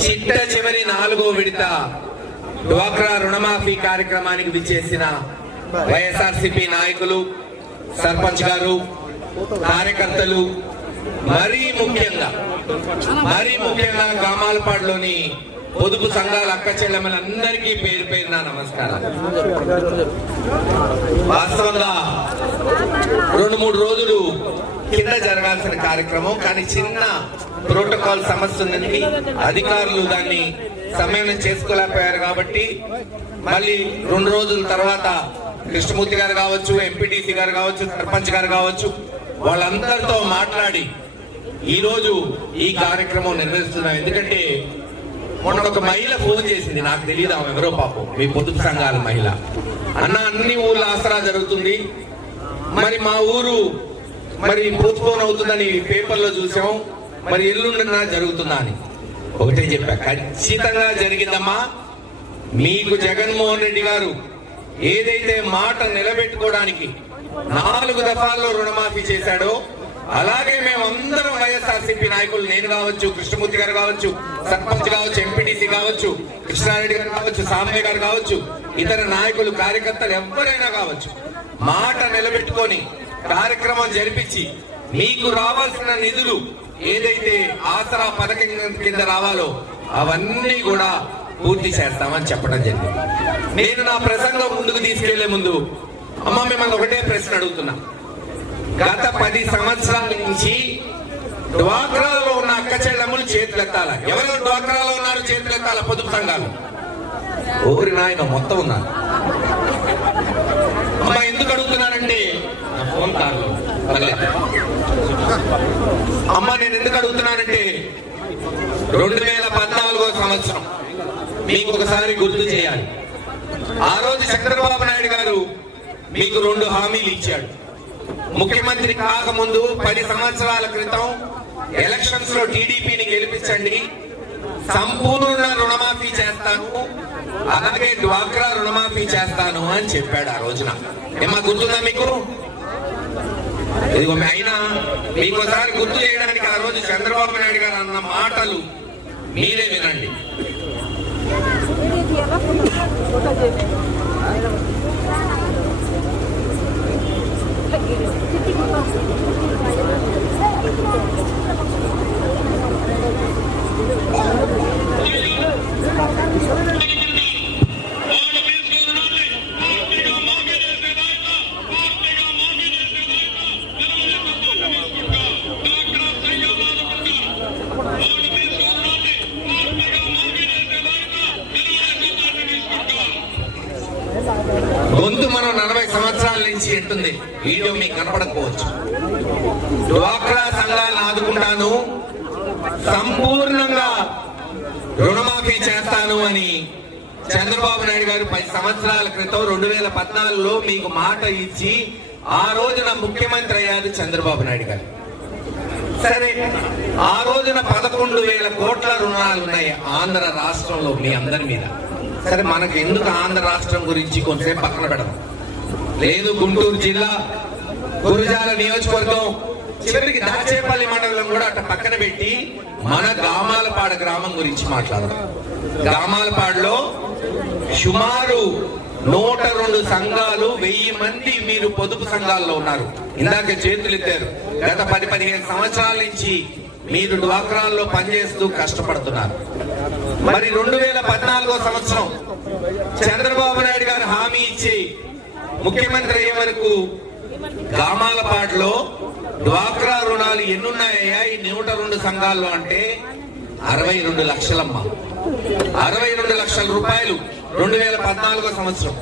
చిట్ట చివరి నాలుగో విడత డ్వాక్రా రుణమాఫీ కార్యక్రమానికి విచ్చేసిన వైఎస్ఆర్సిపి నాయకులు సర్పంచ్ గారు కార్యకర్తలు మరీ ముఖ్యంగా మరీ ముఖ్యంగా గ్రామాలపాడులోని పొదుపు సంఘాల అక్క చెల్లెమ్మలందరికీ పేరు పేరున నమస్కారాలు వాస్తవంగా రెండు మూడు రోజులు కింద జరగాల్సిన కార్యక్రమం కానీ చిన్న ప్రోటోకాల్ సమస్య ఉందని అధికారులు దాన్ని సమయం చేసుకోలేకపోయారు కాబట్టి మళ్ళీ రెండు రోజుల తర్వాత కృష్ణమూర్తి గారు కావచ్చు ఎంపీటీసీ గారు కావచ్చు సర్పంచ్ గారు కావచ్చు వాళ్ళందరితో మాట్లాడి ఈరోజు ఈ కార్యక్రమం నిర్వహిస్తున్నాం. ఎందుకంటే మొన్న ఒక మహిళ ఫోన్ చేసింది నాకు తెలియదు ఆమె ఎవరో పాపం. మీ పొదుపు సంఘాల మహిళ. అన్న అన్ని ఊర్ల ఆసరా జరుగుతుంది. మరి మా ఊరు మరి పోస్ట్పోన్ అవుతుందని పేపర్లో చూసాం. మరి ఎల్లుండినా జరుగుతుందా అని. ఒకటే చెప్పా ఖచ్చితంగా జరిగిందమ్మా. మీకు జగన్మోహన్ రెడ్డి గారు ఏదైతే మాట నిలబెట్టుకోవడానికి నాలుగు దఫాల్లో రుణమాఫీ చేశాడో అలాగే మేమందరం వైఎస్ఆర్సీపీ నాయకులు నేను కావచ్చు కృష్ణమూర్తి గారు కావచ్చు సర్పంచ్ కావచ్చు ఎంపీటీసీ కావచ్చు కృష్ణారెడ్డి గారు కావచ్చు సామయ్య గారు కావచ్చు ఇతర నాయకులు కార్యకర్తలు ఎవరైనా కావచ్చు మాట నిలబెట్టుకొని కార్యక్రమం జరిపించి మీకు రావాల్సిన నిధులు ఏదైతే ఆసరా పథకం కింద రావాలో అవన్నీ కూడా పూర్తి చేస్తామని చెప్పడం జరిగింది. నేను నా ప్రసంగం ముందుకు తీసుకెళ్ళే ముందు అమ్మ మిమ్మల్ని ఒకటే ప్రశ్న అడుగుతున్నా. గత పది సంవత్సరాల నుంచి డ్వాక్రాలో ఉన్న అక్క చెల్లెమ్మలు చేతులెత్తాల ఎవరెవరు డ్వాక్రాలో ఉన్నారు? చేతులెత్తాల పొదుపు సంఘాలు? ఊరి నాయన మొత్తం ఉన్నారు అమ్మ ఎందుకు అడుగుతున్నానంటే నా ఫోన్ అమ్మ నేను ఎందుకు అడుగుతున్నానంటే రెండు వేల పద్నాలుగో సంవత్సరం మీకు ఒకసారి గుర్తు చేయాలి. ఆ రోజు చంద్రబాబు నాయుడు గారు మీకు రెండు హామీలు ఇచ్చాడు. ముఖ్యమంత్రి కాకముందు పది సంవత్సరాల క్రితం ఎలక్షన్స్లో టీడీపీని గెలిపించండి. సంపూర్ణ రుణమాఫీ చేస్తాను. అలాగే డ్వాక్రా రుణమాఫీ చేస్తాను అని చెప్పాడు ఆ రోజున. ఏమా గుర్తుందా మీకు? ఇదిగో అయినా మీకు గుర్తు చేయడానికి ఆ రోజు చంద్రబాబు నాయుడు గారు అన్న మాటలు మీరే వినండి. గొంతు చంద్రబాబు నాయుడు గారు. సరే ఆ రోజున పదకొండు వేల కోట్ల రుణాలు ఉన్నాయి ఆంధ్ర రాష్ట్రంలో మీ అందరి మీద. సరే మనకు ఎందుకు ఆంధ్ర రాష్ట్రం గురించి కొంచెం పక్కన పెడదాం. లేదు గుంటూరు జిల్లా గురుజాల నియోజకవర్గం చివరికి దాచేపల్లి మండలం కూడా అట్ట పక్కన పెట్టి మన గ్రామాలపాడ గ్రామం గురించి మాట్లాడదాం. గ్రామాలపాడులో సుమారు నూట రెండు సంఘాలు వెయ్యి మంది మీరు పొదుపు సంఘాల్లో ఉన్నారు. ఇందాక చేతులు ఎత్తారు. గత పది పదిహేను సంవత్సరాల నుంచి మీరు డ్వాక్రాల్లో పనిచేస్తూ కష్టపడుతున్నారు. మరి రెండు వేల పద్నాలుగో సంవత్సరం చంద్రబాబు నాయుడు గారు హామీ ఇచ్చి ముఖ్యమంత్రి అయ్యే వరకు గ్రామాలపాడులో డ్వాక్రా రుణాలు ఎన్నున్నాయా ఈ నూట రెండు సంఘాల్లో అంటే అరవై రెండు లక్షలమ్మ. అరవై రెండు లక్షల రూపాయలు రెండు వేల పద్నాలుగో సంవత్సరం.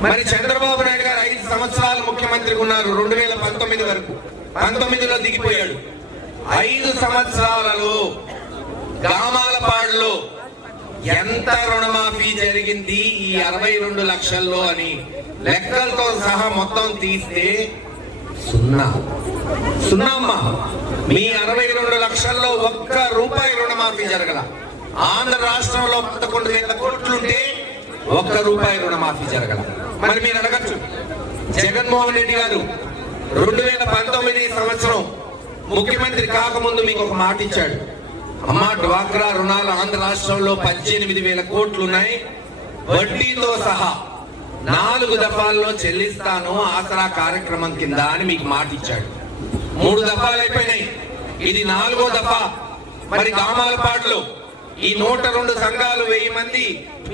మరి చంద్రబాబు నాయుడు గారు ఐదు సంవత్సరాలు ముఖ్యమంత్రి ఉన్నారు రెండు వేల పంతొమ్మిది వరకు. పంతొమ్మిదిలో దిగిపోయాడు. ఐదు సంవత్సరాలలో గ్రామాలపాడులో ఎంత రుణమాఫీ జరిగింది ఈ అరవై రెండు లక్షల్లో అని లెక్కలతో సహా మొత్తం తీస్తే సున్నా. సున్నా అమ్మా. మీ అరవై రెండు లక్షల్లో ఒక్క రూపాయి రుణమాఫీ జరగల. ఆంధ్ర రాష్ట్రంలో పదకొండు వేల కోట్లుంటే ఒక్క రూపాయి రుణమాఫీ జరగల. మరి మీరు అడగచ్చు. జగన్మోహన్ రెడ్డి గారు రెండు వేల పంతొమ్మిది సంవత్సరం ముఖ్యమంత్రి కాకముందు మీకు ఒక మాట ఇచ్చాడు. అమ్మా డ్వాక్రా రుణాలు ఆంధ్ర రాష్ట్రంలో పద్దెనిమిది వేల కోట్లు ఉన్నాయి వడ్డీతో సహా నాలుగు దఫాల్లో చెల్లిస్తాను ఆసరా కార్యక్రమం కింద అని మీకు మాట ఇచ్చాడు. మూడు దఫాలు అయిపోయినాయి. ఇది నాలుగో దఫా. మరి గామాలపాడులో ఈ నూట రెండు సంఘాలు వెయ్యి మంది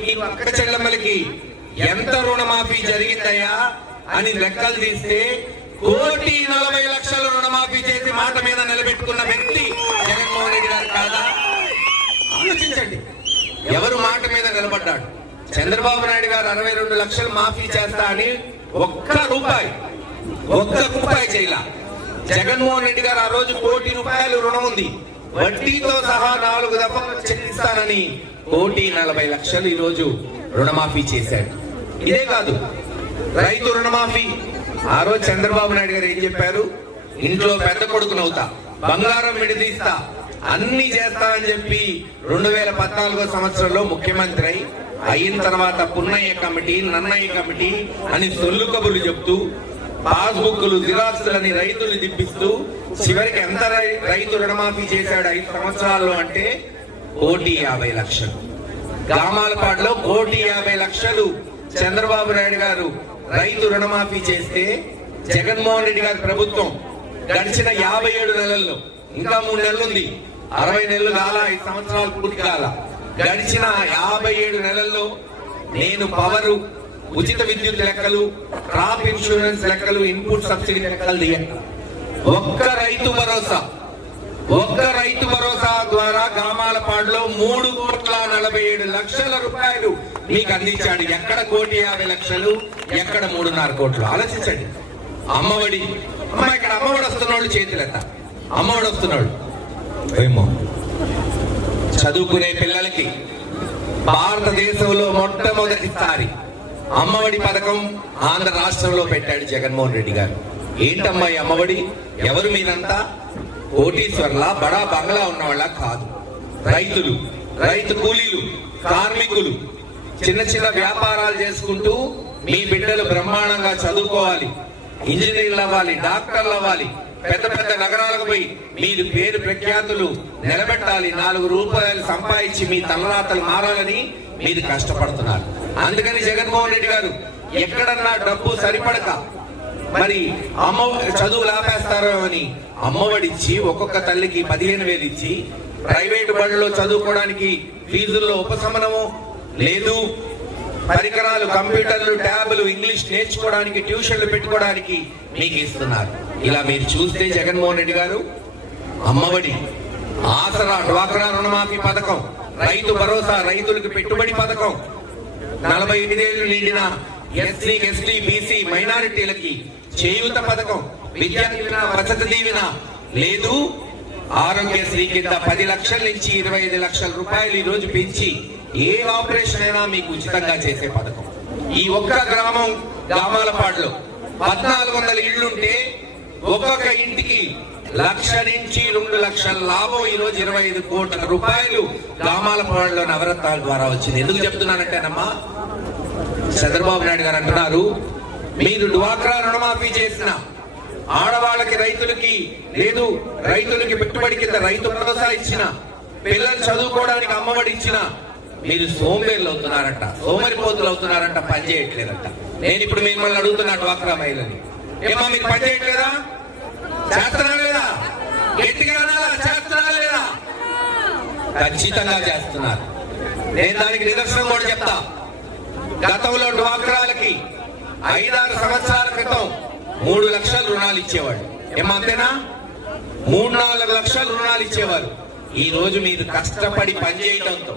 ఈ పక్క చెల్లమ్మలకి ఎంత రుణమాఫీ జరిగిందయ్యా అని లెక్కలు తీస్తే కోటి నలభై లక్షల రుణమాఫీ చేసి మాట మీద నిలబెట్టుకున్న వ్యక్తి జగన్మోహన్ రెడ్డి గారు కాదా? ఆలోచించండి. ఎవరు మాట మీద నిలబడ్డాడు? చంద్రబాబు నాయుడు గారు అరవై రెండు లక్షలు మాఫీ చేస్తా అని ఒక్క రూపాయి ఒక్క రూపాయి చేయలా. జగన్మోహన్ రెడ్డి గారు ఆ రోజు కోటి రూపాయలు రుణం ఉంది. వడ్డీతో సహా నాలుగు దఫలు చెల్లిస్తానని కోటి నలభై లక్షలు ఈ రోజు రుణమాఫీ చేశాడు. ఇదే కాదు రైతు రుణమాఫీ. ఆ రోజు చంద్రబాబు నాయుడు గారు ఏం చెప్పారు? ఇంట్లో పెద్ద కొడుకునవుతా బంగారం విడదీస్తా అన్ని చేస్తానని చెప్పి రెండు వేల పద్నాలుగో సంవత్సరంలో ముఖ్యమంత్రి అయి అయిన తర్వాత పున్నయ్య కమిటీ నన్నయ్య కమిటీ అని సొల్లు కబుర్లు చెప్తూ పాస్బుక్లు జిరాక్సులని రైతులు తిప్పిస్తూ చివరికి ఎంత రైతు రుణమాఫీ చేశాడు ఐదు సంవత్సరాల్లో అంటే కోటి యాభై లక్షలు. గామాలపాడులో కోటి యాభై లక్షలు. చంద్రబాబు నాయుడు గారు రైతు రుణమాఫీ చేస్తే జగన్మోహన్ రెడ్డి గారి ప్రభుత్వం గడిచిన యాభై ఏడు నెలల్లో ఇంకా మూడు నెలలు ఉంది అరవై నెలలు కాల ఐదు సంవత్సరాలు పూర్తి కాల. గడిచిన యాభై ఏడు నెలల్లో నేను పవరు ఉచిత విద్యుత్ లెక్కలు క్రాప్ ఇన్సూరెన్స్ లెక్కలు ఇన్పుట్ సబ్సిడీ లెక్కలు తీయండి. ఒక్క రైతు భరోసా ఒక్క రైతు భరోసా ద్వారా గ్రామాలపాడులో మూడు కోట్ల నలభై ఏడు లక్షల రూపాయలు మీకు అందించాడు. ఎక్కడ కోటి యాభై లక్షలు ఎక్కడ మూడున్నర కోట్లు? ఆలోచించండి. అమ్మఒడి. అమ్మ ఇక్కడ అమ్మఒడి వస్తున్నాడు చేతులెత్త. అమ్మఒడి వస్తున్నాడు ఏమో. చదువుకునే పిల్లలకి భారతదేశంలో మొట్టమొదటిసారి అమ్మఒడి పథకం ఆంధ్ర రాష్ట్రంలో పెట్టాడు జగన్మోహన్ రెడ్డి గారు. ఏంటమ్మా ఈ అమ్మఒడి? ఎవరు మీదంతా కోటీశ్వర్ల బడా బంగ్లా ఉన్నవాళ్ళ కాదు. రైతులు రైతు కూలీలు కార్మికులు. చిన్న చిన్న వ్యాపారాలు చేసుకుంటూ మీ బిడ్డలు బ్రహ్మాండంగా చదువుకోవాలి ఇంజనీర్లు అవ్వాలి డాక్టర్లు అవ్వాలి పెద్ద పెద్ద నగరాలకు పోయి మీరు పేరు ప్రఖ్యాతులు నిలబెట్టాలి నాలుగు రూపాయలు సంపాదించి మీ తలరాతలు మారాలని మీరు కష్టపడుతున్నారు. అందుకని జగన్మోహన్ రెడ్డి గారు ఎక్కడన్నా డబ్బు సరిపడక మరి అమ్మ చదువులు ఆపేస్తారో అని అమ్మఒడిచ్చి ఒక్కొక్క తల్లికి పదిహేను వేలు ఇచ్చి ప్రైవేటు బడుల్లో చదువుకోవడానికి ఫీజుల్లో ఉపశమనము లేదు. పరికరాలు కంప్యూటర్లు ట్యాబ్లు ఇంగ్లీష్ నేర్చుకోవడానికి ట్యూషన్లు పెట్టుకోవడానికి మీకు ఇస్తున్నారు. ఇలా మీరు చూస్తే జగన్మోహన్ రెడ్డి గారు అమ్మఒడి ఆసరా డ్వాక్రా రుణమాఫీ పథకం రైతు భరోసా రైతులకు పెట్టుబడి పథకం. నలభై ఎనిమిదేళ్ళు నిండిన ఎస్సీ ఎస్టీ బీసీ మైనారిటీలకి చేయూత పథకం. విద్యా దీవెన వసతి దీవెన లేదు. ఆరోగ్యశ్రీ కింద పది లక్షల నుంచి ఇరవై ఐదు లక్షల రూపాయలు ఈ రోజు పెంచి ఏ ఆపరేషన్ అయినా మీకు ఉచితంగా చేసే పథకం. ఈ ఒక్క గ్రామం గ్రామాలపాడులో పద్నాలుగు వందల ఇళ్ళుంటే ఒక్కొక్క ఇంటికి లక్ష నుంచి రెండు లక్షల లాభం ఈ రోజు ఇరవై ఐదు కోట్ల రూపాయలు గ్రామాలపాడులో నవరత్నాల ద్వారా వచ్చింది. ఎందుకు చెప్తున్నానంటేనమ్మా చంద్రబాబు నాయుడు గారు అంటున్నారు మీరు డ్వాక్రా రుణమాఫీ చేసిన ఆడవాళ్ళకి రైతులకి లేదు రైతులకి పెట్టుబడి కింద రైతు భరోసా ఇచ్చిన పిల్లలు చదువుకోవడానికి అమ్మఒడి ఇచ్చిన మీరు సోమేర్లు అవుతున్నారంట సోమరిపోతులు అవుతున్నారంట పని చేయట్లేదంట. నేను ఇప్పుడు మిమ్మల్ని అడుగుతున్నా డ్వాక్రా మహిళని. ఏమా మీరు పని చేయట్లేదా? చేస్తున్నా లేదా? చేస్తున్నారా లేదా? ఖచ్చితంగా చేస్తున్నారు. నేను దానికి నిదర్శనం కూడా చెప్తా. గతంలో డ్వాక్రాలకి ఐదారు సంవత్సరాల క్రితం మూడు లక్షల రుణాలు ఇచ్చేవాడు ఏమంతేనా మూడు నాలుగు లక్షల రుణాలు ఇచ్చేవారు. ఈ రోజు మీరు కష్టపడి పనిచేయడంతో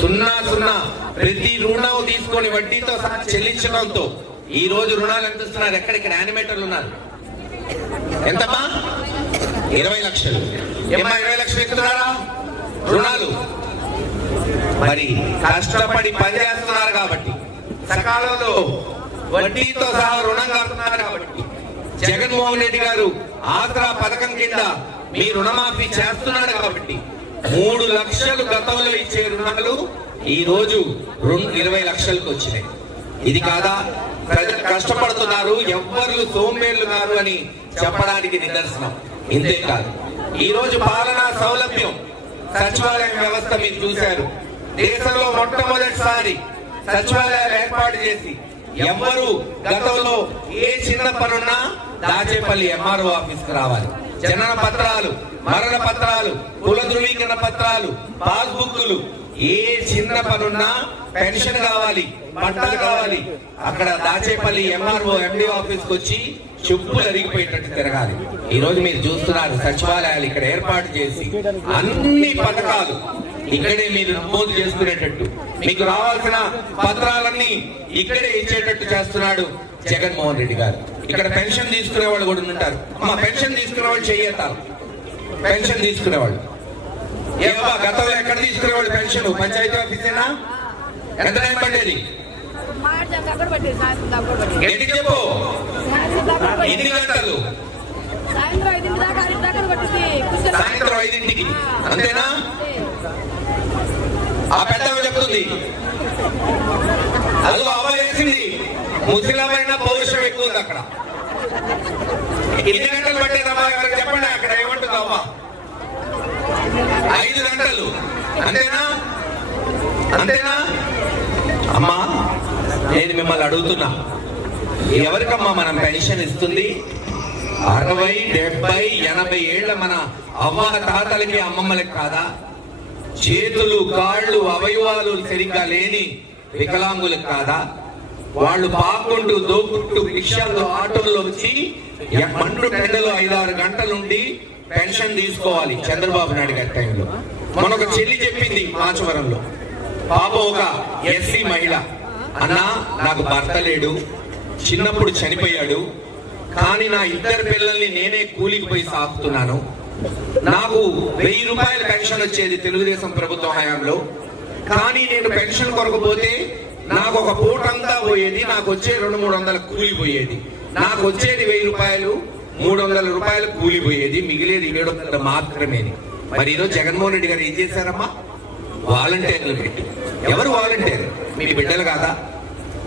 సున్నా సున్నా ప్రతి రుణం తీసుకొని వడ్డీతో సహా చెల్లించడంతో ఈ రోజు రుణాలు అందిస్తున్నారు ఎక్కడికి? యానిమేటర్లు ఉన్నారు. ఎంతమ్మా? ఇరవై లక్షలు. ఏమ్మా? ఇరవై లక్షలు ఇస్తున్నారా రుణాలు. మరి కష్టపడి పనిచేస్తున్నారు కాబట్టి సకాలంలో వడ్డీతో సహా రుణం కడుతున్నారు కాబట్టి జగన్మోహన్ రెడ్డి గారు ఆసరా పథకం కింద మీ రుణమాఫీ చేస్తున్నాడు కాబట్టి మూడు లక్షలు గతంలో ఇచ్చే రుణాలు ఈ రోజు ఇరవై లక్షలకు వచ్చినాయి. ఇది కాదా? ప్రజలు కష్టపడుతున్నారు ఎవ్వరు సోంబేర్లు కాదు అని చెప్పడానికి నిదర్శనం. ఇంతే కాదు. ఈ రోజు పాలనా సౌలభ్యం సచివాలయం వ్యవస్థ మీరు చూశారు. దేశంలో మొట్టమొదటిసారి సచివాలయాలు ఏర్పాటు చేసి ఎవరు గతంలో ఏ చిన్న పనున్నా దాచేపల్లి ఎంఆర్ఓ ఆఫీస్కు రావాలి. జనన పత్రాలు మరణ పత్రాలు కుల ధృవీకరణ పత్రాలు పాస్బుక్లు ఏ చిన్న పనున్నా పెన్షన్ కావాలి పట్టాలు కావాలి. అక్కడ దాచేపల్లి ఎంఆర్ఓ ఎండి ఆఫీస్కు వచ్చి చెప్పులు అరిగిపోయేటట్టు తిరగాలి. ఈ రోజు మీరు చూస్తున్నారు సచివాలయాలు ఇక్కడ ఏర్పాటు చేసి అన్ని పథకాలు ఇక్కడే మీరు నమోదు చేసుకునేటట్టు. మీకు రావాల్సిన పత్రాలన్నీ ఇక్కడే ఇచ్చేటట్టు చేస్తున్నాడు జగన్మోహన్ రెడ్డి గారు. ఇక్కడ పెన్షన్ తీసుకునే వాళ్ళు కూడా ఉంటారు మా పెన్షన్ తీసుకునే వాళ్ళు చెయ్యతారు పెన్షన్ తీసుకునే వాళ్ళు ఏవా గతంలో ఎక్కడ తీసుకునేవాళ్ళు పెన్షన్? పంచాయతీ ఆఫీసేనా? ఎంత టైం పట్టేది? గట్టి చెప్పు. ఎన్ని గంటలు? సాయంత్రం ఐదింటికి. అంతేనా? ఆ పెద్ద చెప్తుంది. అది అవ్వలేసింది వేసింది పౌరుషం ఎక్కువ ఉంది అక్కడ. ఎన్ని గంటలు పట్టేదమ్మా? ఎవరికి చెప్పండి అక్కడ ఏమంటుంది అవ్వ. ఐదు గంటలు. అంతేనా? అంతేనా? అమ్మా నేను మిమ్మల్ని అడుగుతున్నా. ఎవరికమ్మా మనం పెన్షన్ ఇస్తుంది? అరవై డెబ్బై ఎనభై ఏళ్ళ మన అవ్వ తాతలకి అమ్మమ్మలకి కాదా? చేతులు కాళ్ళు అవయవాలు సరిగ్గా లేని వికలాంగులకు కాదా? వాళ్ళు పాకుంటూ దోకుంటూ రిక్షాల్లో ఆటోల్లో వచ్చి మండు టెండలో ఐదారు గంటలుండి పెన్షన్ తీసుకోవాలి చంద్రబాబు నాయుడు గారి టైంలో. మన ఒక చెల్లి చెప్పింది మాచవరంలో. పాప ఒక ఎస్సీ మహిళ. అన్నా నాకు భర్త లేడు. చిన్నప్పుడు చనిపోయాడు. కానీ నా ఇద్దరు పిల్లల్ని నేనే కూలికి పోయి సాకుతున్నాను. నాకు వెయ్యి రూపాయల పెన్షన్ వచ్చేది తెలుగుదేశం ప్రభుత్వం హయాంలో. కానీ నేను పెన్షన్ కొరకు పోతే నాకు ఒక పూటంతా పోయేది నాకు వచ్చే రెండు మూడు వందల కూలి పోయేది. నాకు వచ్చేది వెయ్యి రూపాయలు. మూడు వందల రూపాయలు కూలిపోయేది మిగిలేది ఏడు వందల మాత్రమే. మరి ఈరోజు జగన్మోహన్ రెడ్డి గారు ఏం చేశారమ్మా? వాలంటీర్లు పెట్టి. ఎవరు వాలంటీర్ మీ బిడ్డలు కాదా?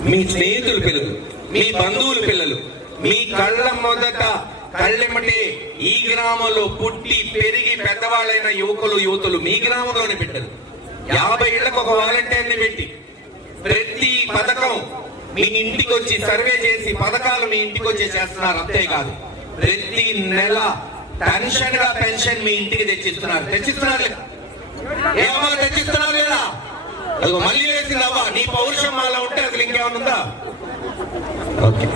మీ స్నేహితుల పిల్లలు మీ బంధువుల పిల్లలు. మీ కళ్ళ మొదట కళ్ళెమ్మటే ఈ గ్రామంలో పుట్టి పెరిగి పెద్దవాళ్ళైన యువకులు యువతులు మీ గ్రామంలోనే పెట్టారు. యాభై ఏళ్ళకు ఒక వాలంటీర్ని పెట్టి ప్రతి పథకం మీ ఇంటికి వచ్చి సర్వే చేసి పథకాలు మీ ఇంటికి వచ్చి చేస్తున్నారు అంతేకాదు. ప్రతి నెల పెన్షన్గా పెన్షన్ మీ ఇంటికి తెచ్చిస్తున్నారు. తెచ్చిస్తున్నారు లేదా? ఏమో తెచ్చిస్తున్నారు లేదా? అదిగో మళ్ళీ వేసింది అవ్వ. నీ పౌరుషం అలా ఉంటే అసలు ఇంకేమైనా ఉందా? ఓకే.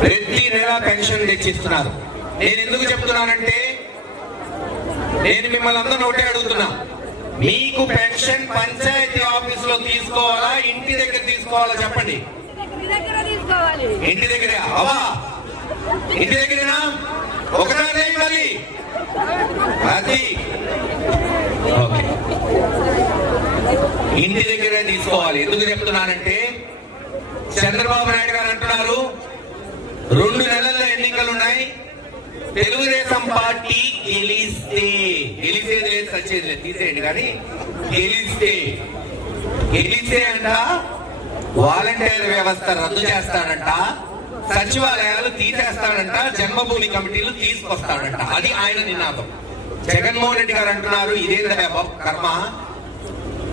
ప్రతి నెల పెన్షన్ తెచ్చిస్తున్నారు. నేను ఎందుకు చెప్తున్నానంటే నేను మిమ్మల్ని అందరిని ఒకటే అడుగుతున్నా. మీకు పెన్షన్ పంచాయతీ ఆఫీస్లో తీసుకోవాలా? ఇంటి దగ్గర తీసుకోవాలా? చెప్పండి. ఇంటి దగ్గరే అవా ఇంటి దగ్గరేనా ఒకసారి మళ్ళీ అది. ఓకే. ఇంటి దగ్గరే తీసుకోవాలి. ఎందుకు చెప్తున్నానంటే చంద్రబాబు నాయుడు గారు అంటున్నారు రెండు నెలల్లో ఎన్నికలు ఉన్నాయి తెలుగుదేశం పార్టీ గెలిస్తే గెలిచేది లేదు సచ్చేది లేదు. తీసేయండి కానీ గెలిస్తే గెలిస్తే అంట వాలంటీర్ వ్యవస్థ రద్దు చేస్తాడంట. సచివాలయాలు తీసేస్తాడంట జన్మభూమి కమిటీలు తీసుకొస్తాడంట. అది ఆయన నినాదం. జగన్మోహన్ రెడ్డి గారు అంటున్నారు ఇదే బాబు కర్మ?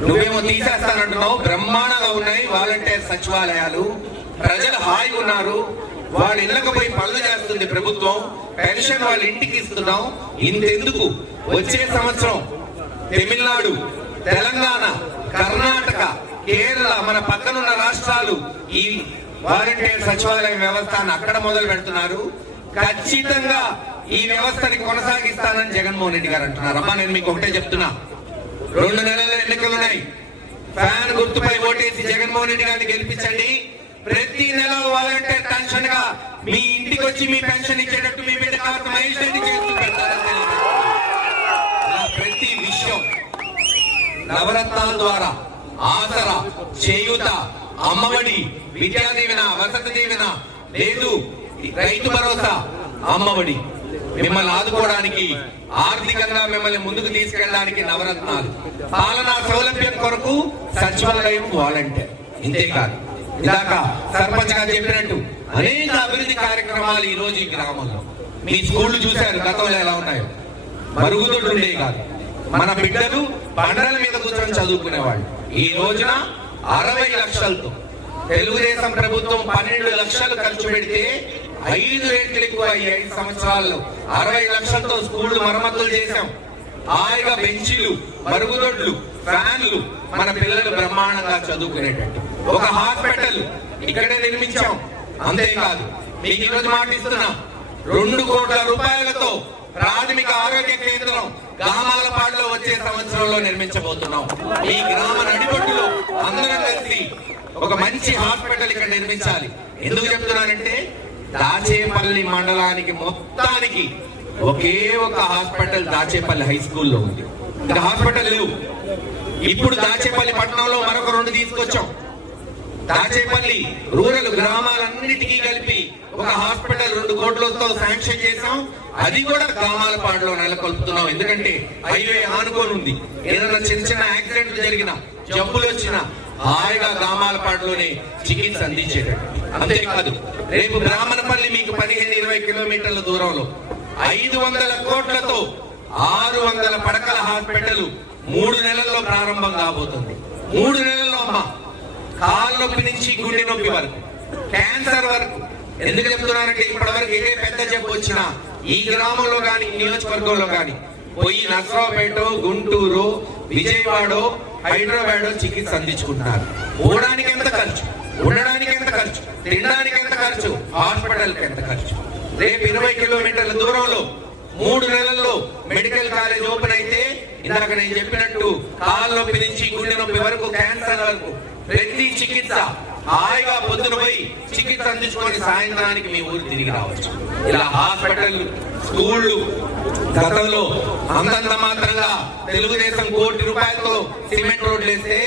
నువ్వేమో తీసేస్తానంటున్నావు బ్రహ్మాండంగా ఉన్నాయి వాలంటీర్ సచివాలయాలు. ప్రజలు హాయిగా ఉన్నారు. వాళ్ళ ఇళ్ళకు పోయి పనులు చేస్తుంది ప్రభుత్వం. పెన్షన్ వాళ్ళ ఇంటికి ఇస్తున్నాం. ఇంతెందుకు? వచ్చే సంవత్సరం తమిళనాడు తెలంగాణ కర్ణాటక కేరళ మన పక్కనున్న రాష్ట్రాలు ఈ వాలంటీర్ సచివాలయ వ్యవస్థను అక్కడ మొదలు పెడుతున్నారు. ఖచ్చితంగా ఈ వ్యవస్థని కొనసాగిస్తానని జగన్మోహన్ రెడ్డి గారు అంటున్నారు. అమ్మా నేను మీకు ఒకటే చెప్తున్నా. రెండు నెలల ఎన్నికలున్నాయి ఫ్యాన్ గుర్తుపై ఓటేసి జగన్మోహన్ రెడ్డి గారిని గెలిపించండి. ప్రతి నెల వాలంటీర్ పెన్షన్గా మీ ఇంటికి వచ్చి మీ పెన్షన్ ఇచ్చేటట్టు మీ బిడ్డ కాకు మహేష్ రెడ్డి పెడతారని ప్రతి విషయం నవరత్నాల ద్వారా ఆసరా చేయూత అమ్మఒడి విద్యా దీవెన వసతి దీవెన లేదు రైతు భరోసా అమ్మఒడి. మిమ్మల్ని ఆదుకోవడానికి ఆర్థికంగా మిమ్మల్ని ముందుకు తీసుకెళ్ళడానికి నవరత్నాలు. పాలనా సౌలభ్యం కొరకు సచివాలయం వాలంటీర్. ఇంతేకాదు ఇందాక సర్పంచ్ గారు చెప్పినట్టు అనేక అభివృద్ధి కార్యక్రమాలు ఈ రోజు ఈ గ్రామంలో. మీ స్కూళ్ళు చూశారు గతంలో ఎలా ఉన్నాయో. మరుగుదొడ్లు ఉండే కాదు. మన బిడ్డలు బండల మీద కూర్చొని చదువుకునేవాళ్ళు. ఈ రోజున అరవై లక్షలతో తెలుగుదేశం ప్రభుత్వం పన్నెండు లక్షలు ఖర్చు పెడితే ఐదు రేట్లు ఎక్కువ ఐదు సంవత్సరాల్లో. అరవై లక్షలతో స్కూళ్ళు మరమ్మతులు చేశాం. హాయిగా బెంచీలు మరుగుదొడ్లు ఫ్యాన్లు మన పిల్లలు బ్రహ్మాండంగా చదువుకునేటట్టు. ఒక హాస్పిటల్ ఇక్కడే నిర్మించాం. అంతేకాదు మీకు ఈరోజు మాటిస్తున్నాం. రెండు కోట్ల రూపాయలతో ప్రాథమిక ఆరోగ్య కేంద్రం గ్రామాలపాడులో వచ్చే సంవత్సరంలో నిర్మించబోతున్నాం. ఈ గ్రామ నడిబొట్టులో అందరం కలిసి ఒక మంచి హాస్పిటల్ ఇక్కడ నిర్మించాలి. ఎందుకు చెప్తున్నానంటే దాచేపల్లి మండలానికి మొత్తానికి ఒకే ఒక హాస్పిటల్ దాచేపల్లి హై స్కూల్లో ఉంది. ఇంకా హాస్పిటల్ లేవు. ఇప్పుడు దాచేపల్లి పట్టణంలో మరొక రెండు తీసుకొచ్చాం. దాచేపల్లి రూరల్ గ్రామాలన్నిటికీ కలిపి ఒక హాస్పిటల్ రెండు కోట్లతో శాంక్షన్ చేశాం. అది కూడా గ్రామాల పాటలో నెలకొల్పుతున్నాం. ఎందుకంటే హైవే ఆనుకొని ఉంది. ఏదైనా చిన్న చిన్న యాక్సిడెంట్లు జరిగినా జబ్బులు వచ్చినా హాయిగా గ్రామాల పాటలోనే చికిత్స అందించేటట్టు. అంతేకాదు రేపు బ్రాహ్మణపల్లి మీకు పదిహేను ఇరవై కిలోమీటర్ల దూరంలో ఐదు వందల కోట్లతో ఆరు వందల పడకల హాస్పిటల్ మూడు నెలల్లో ప్రారంభం కాబోతుంది. మూడు నెలల్లో అమ్మా కాళ్ళ నొప్పి నుంచి గుండె నొప్పి వరకు క్యాన్సర్ వరకు ఎందుకు చెప్తున్నానంటే ఇప్పటి వరకు ఏ పెద్ద చెప్పు వచ్చినా ఈ గ్రామంలో కానీ నియోజకవర్గంలో కానీ పోయి నర్సరావుపేట గుంటూరు విజయవాడ హైదరాబాద్ చికిత్స అందించుకుంటున్నారు. పోవడానికి ఎంత ఖర్చు? ఉండడానికి ఎంత ఖర్చు? తినడానికి ఎంత ఖర్చు? హాస్పిటల్కి ఎంత ఖర్చు? రేపు ఇరవై కిలోమీటర్ల దూరంలో మూడు నెలల్లో మెడికల్ కాలేజ్ ఓపెన్ అయితే ఇందాక నేను చెప్పినట్టు కాళ్ళ నొప్పి నుంచి గుండె నొప్పి వరకు క్యాన్సర్ వరకు ప్రతి చికిత్స హాయిగా పొద్దున పోయి చికిత్స అందించుకొని సాయంత్రానికి మీ ఊరు తిరిగి రావచ్చు. ఇలా హాస్పిటల్ స్కూళ్ళు గతంలో అంతంత మాత్రంగా తెలుగుదేశం కోటి రూపాయలతో సిమెంట్ రోడ్లు వేస్తే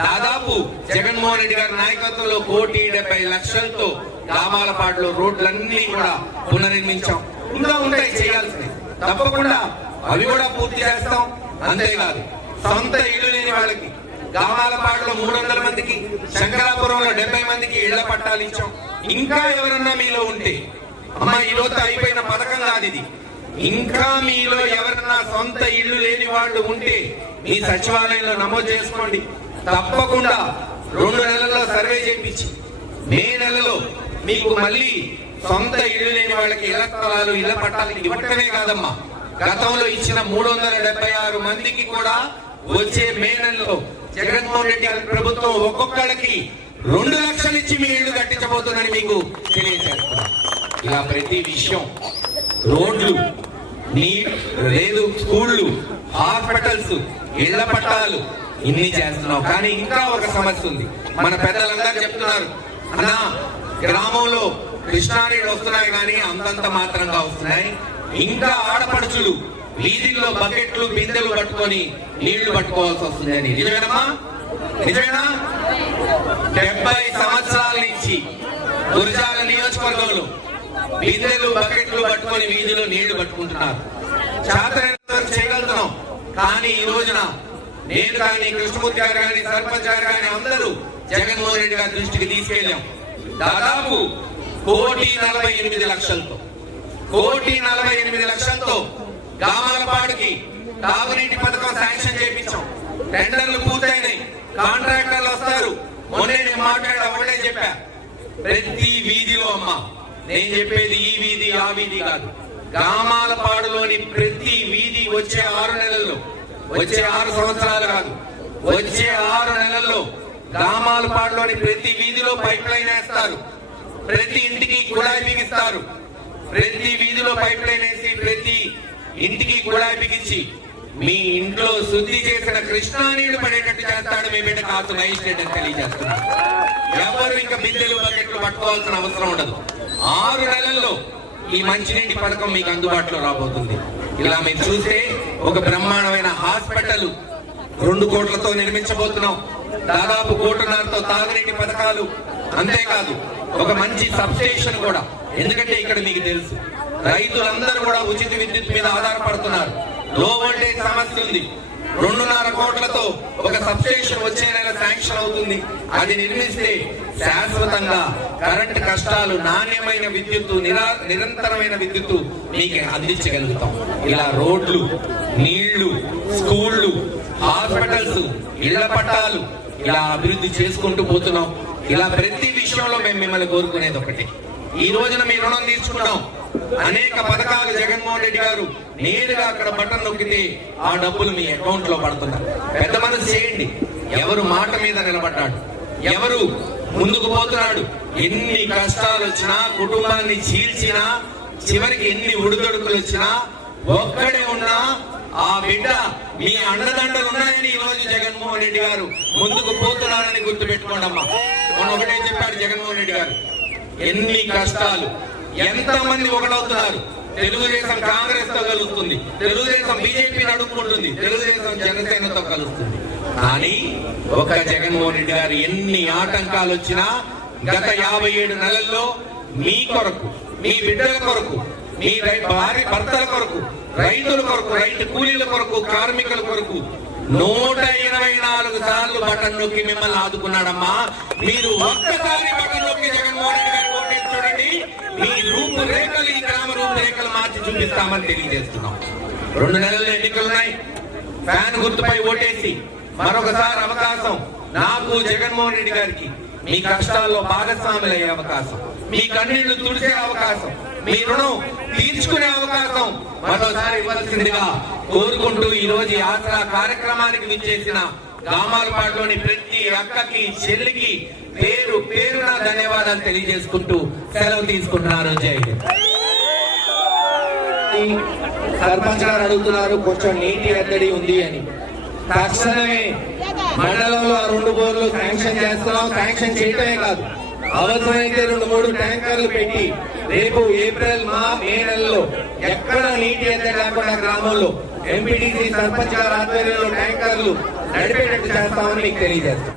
దాదాపు జగన్మోహన్ రెడ్డి గారి నాయకత్వంలో కోటి డెబ్బై లక్షలతో గ్రామాలపాడులో రోడ్లన్నీ కూడా పునర్నిర్మించాం. ఇంకా ఉంటాయి చేయాల్సింది. తప్పకుండా అవి కూడా పూర్తి చేస్తాం. అంతేకాదు సొంత ఇల్లు లేని వాళ్ళకి దామాలపాడులో మూడు వందల మందికి శంకరాపురంలో డెబ్బై మందికి ఇళ్ళ పట్టాలు ఇచ్చాం. ఇంకా ఎవరన్నా మీలో ఉంటే అమ్మ ఈరోజు అయిపోయిన పథకం కాదు ఇది. ఇంకా మీలో ఎవరన్నా సొంత ఇల్లు లేని వాళ్ళు ఉంటే మీ సచివాలయంలో నమోదు చేసుకోండి. తప్పకుండా రెండు నెలల్లో సర్వే చేయించి మే నెలలో మీకు మళ్ళీ సొంత ఇల్లు లేని వాళ్ళకి ఇళ్ళ స్థలాలు ఇళ్ళ పట్టాలు ఇవ్వటమే కాదమ్మా. గతంలో ఇచ్చిన మూడు వందల డెబ్బై ఆరు మందికి కూడా వచ్చే మే నెలలో జగన్మోహన్ రెడ్డి గారి ప్రభుత్వం ఒక్కొక్కడికి రెండు లక్షలు ఇచ్చి మీ ఇల్లు కట్టించబోతుందని మీకు తెలియజేస్తున్నాం ఇలా ప్రతి విషయం రోడ్లు నీ లేదు స్కూళ్ళు హాస్పిటల్స్ ఇళ్ళ పట్టాలు ఇన్ని చేస్తున్నాం. కానీ ఇంకా ఒక సమస్య ఉంది. మన పెద్దలందరూ చెప్తున్నారు అన్నా గ్రామంలో కృష్ణానీళ్ళు వస్తున్నాయి కానీ అంతంత మాత్రంగా వస్తున్నాయి. ఇంకా ఆడపడుచులు వీధిల్లో బకెట్లు బిందెలు పట్టుకొని నీళ్ళు పట్టుకోవాల్సి వస్తుందని నిజమేనమ్మా? నిజమేనా? డెబ్బై సంవత్సరాల నుంచి గురజాల నియోజకవర్గంలో బిందెలు బకెట్లు పట్టుకొని వీధిలో నీళ్ళు పట్టుకుంటున్నారు. చేతనైనంత చేయగలుగుతున్నాం. కానీ ఈ రోజున నేను కానీ కృష్ణమూర్తి గారు కానీ సర్పంచ్ గారు కానీ అందరూ జగన్మోహన్ రెడ్డి గారి దృష్టికి తీసుకెళ్ళాం. దాదాపు కోటి నలభై ఎనిమిది లక్షలతో కోటి నలభై ఎనిమిది లక్షలతో గ్రామాలపాడుకి తాగునీటి పథకం శాంక్షన్ చేయించాం. టెండర్లు పూర్తయినాయి. కాంట్రాక్టర్లు వస్తారు. మొన్నే నేను మాట్లాడా ఒకటే చెప్పా. ప్రతి వీధిలో అమ్మ నేను చెప్పేది ఈ వీధి ఆ వీధి కాదు. గ్రామాలపాడులోని ప్రతి వీధి వచ్చే ఆరు నెలల్లో వచ్చే ఆరు సంవత్సరాలు కాదు వచ్చే ఆరు నెలల్లో గ్రామాలపాడులోని ప్రతి వీధిలో పైప్ లైన్ వేస్తారు. ప్రతి ఇంటికి కుళాయి బిగిస్తారు ప్రతి వీధిలో పైప్ లైన్ వేసి ప్రతి ఇంటికి కూడా బిగించి మీ ఇంట్లో శుద్ధి చేసిన కృష్ణా నీళ్ళు పడేటట్టు చేస్తాడు మీ బిడ్డ కాస్త నైస్ అని తెలియజేస్తున్నాడు. ఎవరు ఇంకా బిందెలు బకెట్లు పట్టుకోవాల్సిన అవసరం ఉండదు. ఆరు నెలల్లో ఈ మంచినీటి పథకం మీకు అందుబాటులో రాబోతుంది. ఇలా మేము చూస్తే ఒక బ్రహ్మాండమైన హాస్పిటల్ రెండు కోట్లతో నిర్మించబోతున్నాం. దాదాపు కోటున్నరతో తాగునీటి పథకాలు. అంతేకాదు ఒక మంచి సబ్ స్టేషన్ కూడా. ఎందుకంటే ఇక్కడ మీకు తెలుసు రైతులందరూ కూడా ఉచిత విద్యుత్ మీద ఆధారపడుతున్నారు. లో వోల్టేజ్ సమస్య ఉంది. రెండున్నర కోట్లతో ఒక సబ్స్టేషన్ వచ్చే నెల శాంక్షన్ అవుతుంది. అది నిర్మిస్తే శాశ్వతంగా కరెంట్ కష్టాలు నాణ్యమైన విద్యుత్తు నిరా నిరంతరమైన విద్యుత్తు మీకు అందించగలుగుతాం. ఇలా రోడ్లు నీళ్ళు స్కూళ్ళు హాస్పిటల్స్ ఇళ్ళ పట్టాలు ఇలా అభివృద్ధి చేసుకుంటూ పోతున్నాం. ఇలా ప్రతి విషయంలో మేము మిమ్మల్ని కోరుకునేది ఒకటి. ఈ రోజున మీ రుణం తీసుకున్నాం అనేక పథకాలు జగన్మోహన్ రెడ్డి గారు నేరుగా అక్కడ బటన్ నొక్కితే ఆ డబ్బులు మీ అకౌంట్లో పడుతున్నాయి. పెద్ద మనసు చేయండి. ఎవరు మాట మీద నిలబడ్డాడు? ఎవరు ముందుకు పోతున్నాడు? ఎన్ని కష్టాలు వచ్చినా కుటుంబాన్ని చీల్చినా చివరికి ఎన్ని ఉడుదొడుకులు వచ్చినా ఒక్కడే ఉన్నా ఆ బిడ్డ మీ అండదండలు ఉన్నాయని ఈ రోజు జగన్మోహన్ రెడ్డి గారు ముందుకు పోతున్నారని గుర్తు పెట్టుకోండి అమ్మా ఒకటే చెప్పాడు జగన్మోహన్ రెడ్డి గారు. ఎన్ని కష్టాలు ఎంతమంది ఒకడవుతున్నారు ఒకటవుతున్నారు? తెలుగుదేశం కాంగ్రెస్తో కలుస్తుంది. తెలుగుదేశం బీజేపీ నడుపుకుంటుంది. తెలుగుదేశం జనసేనతో కలుస్తుంది. కానీ ఒక జగన్మోహన్ రెడ్డి గారు ఎన్ని ఆటంకాలు వచ్చినా గత యాభై ఏడు నెలల్లో మీ కొరకు మీ బిడ్డల కొరకు మీ రై- భార్య భర్తల కొరకు రైతుల కొరకు రైతు కూలీల కొరకు కార్మికుల కొరకు నూట ఇరవై నాలుగు సార్లు బటన్ నొక్కి మిమ్మల్ని ఆదుకున్నాడమ్మా. మీరు ఒక్కసారి బటన్ నొక్కి జగన్మోహన్ రెడ్డి గారు చూడండి. మీ రూపురేఖలు ఈ గ్రామ రూపురేఖలు మార్చి చూపిస్తామని తెలియజేస్తున్నాం. రెండు నెలలు ఎన్నికలున్నాయి. ఫ్యాన్ గుర్తుపై ఓటేసి మరొకసారి అవకాశం నాకు జగన్మోహన్ రెడ్డి గారికి. మీ కష్టాల్లో భాగస్వాములయ్యే అవకాశం. మీ కన్నీళ్ళు తుడిచే అవకాశం. మీ రుణం తీర్చుకునే అవకాశం. మరోసారి ఇవ్వాల్సిందిగా కోరుకుంటూ ఈ రోజు యాత్ర కార్యక్రమానికి విచ్చేసిన గామాలపాటులోని ప్రతి అక్కకి చెల్లికి పేరు పేరున ధన్యవాదాలు తెలియజేసుకుంటూ సెలవు తీసుకుంటున్నారు. జై సర్పంచ్ గారు అడుగుతున్నారు కొంచెం నీటి ఎద్దడి ఉంది అని. తక్షణమే మండలంలో ఆ రెండు బోర్లు శాంక్షన్ చేస్తున్నాం. శాంక్షన్ చేయటమే కాదు అవసరమైతే రెండు మూడు ట్యాంకర్లు పెట్టి రేపు ఏప్రిల్ మా మే నెలలో ఎక్కడ నీటి ఎద్దడి లేకుండా గ్రామంలో ఎంపీటీసీ సర్పంచ్ గారి ఆధ్వర్యంలో ట్యాంకర్లు నడిపేటట్టు చేస్తామని మీకు తెలియజేస్తాం.